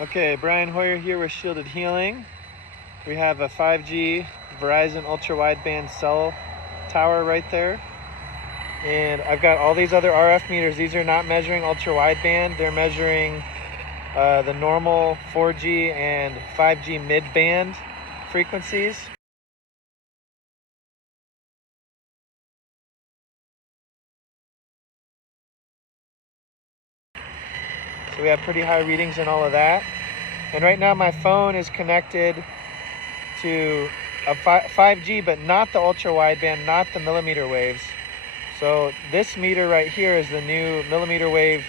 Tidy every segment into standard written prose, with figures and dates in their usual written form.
Okay, Brian Hoyer here with Shielded Healing. We have a 5G Verizon ultra wideband cell tower right there. And I've got all these other RF meters. These are not measuring ultra wideband. They're measuring the normal 4G and 5G mid-band frequencies. So we have pretty high readings in all of that. And right now my phone is connected to a 5G, but not the ultra wideband, not the millimeter waves. So this meter right here is the new millimeter wave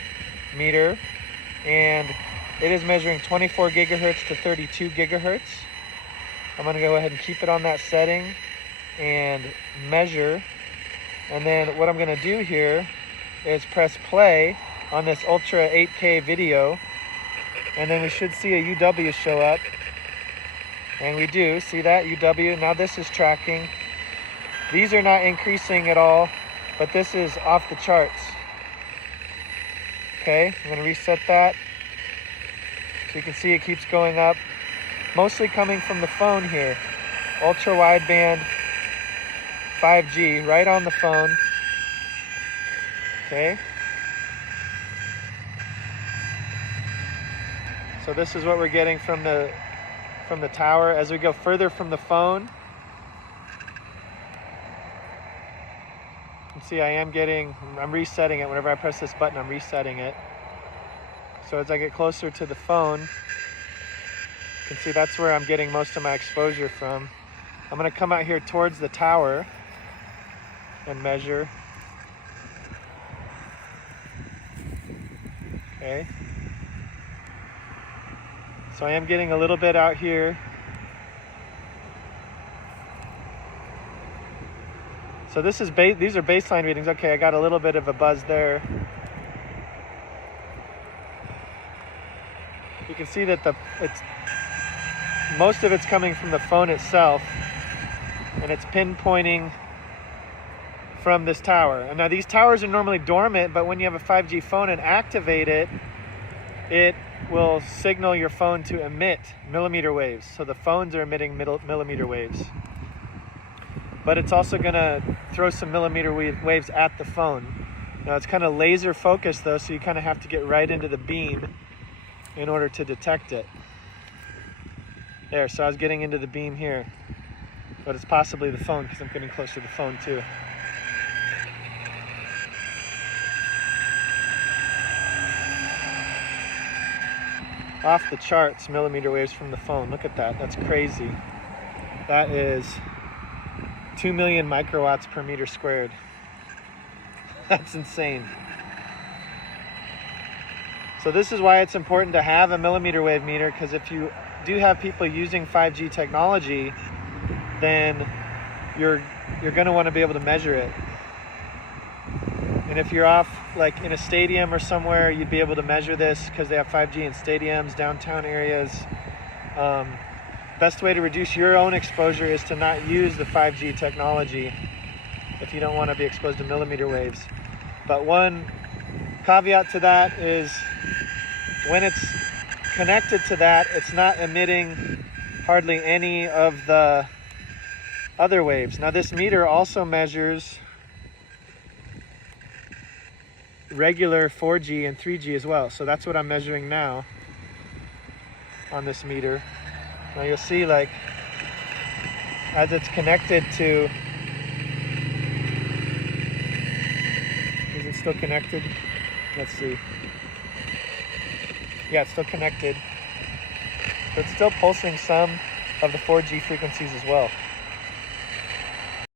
meter, and it is measuring 24 gigahertz to 32 gigahertz. I'm gonna go ahead and keep it on that setting and measure. And then what I'm gonna do here is press play on this Ultra 8K video, and then we should see a UW show up. And we do see that UW. Now this is tracking. These are not increasing at all, but this is off the charts. Okay, I'm gonna reset that. So you can see it keeps going up, mostly coming from the phone here. Ultra wideband 5G right on the phone. Okay. So this is what we're getting from the tower. As we go further from the phone, you can see I'm resetting it. Whenever I press this button, I'm resetting it. So as I get closer to the phone, you can see that's where I'm getting most of my exposure from. I'm gonna come out here towards the tower and measure. Okay. So I am getting a little bit out here. So these are baseline readings. Okay, I got a little bit of a buzz there. You can see that most of it's coming from the phone itself, and it's pinpointing from this tower. And now these towers are normally dormant, but when you have a 5G phone and activate it, it will signal your phone to emit millimeter waves. So the phones are emitting millimeter waves. But it's also gonna throw some millimeter waves at the phone. Now it's kind of laser focused though, so you kind of have to get right into the beam in order to detect it. There, so I was getting into the beam here. But it's possibly the phone because I'm getting close to the phone too. Off the charts millimeter waves from the phone. Look at that. That's crazy. That is 2 million microwatts per meter squared. That's insane. So this is why it's important to have a millimeter wave meter, because if you do have people using 5G technology, then you're going to want to be able to measure it. And if you're off like in a stadium or somewhere, you'd be able to measure this because they have 5G in stadiums, downtown areas. Best way to reduce your own exposure is to not use the 5G technology if you don't want to be exposed to millimeter waves. But one caveat to that is when it's connected to that, it's not emitting hardly any of the other waves. Now this meter also measures regular 4G and 3G as well. So that's what I'm measuring now on this meter. Now you'll see, like, as it's connected to, is it still connected? Let's see. Yeah, it's still connected. So it's still pulsing some of the 4G frequencies as well.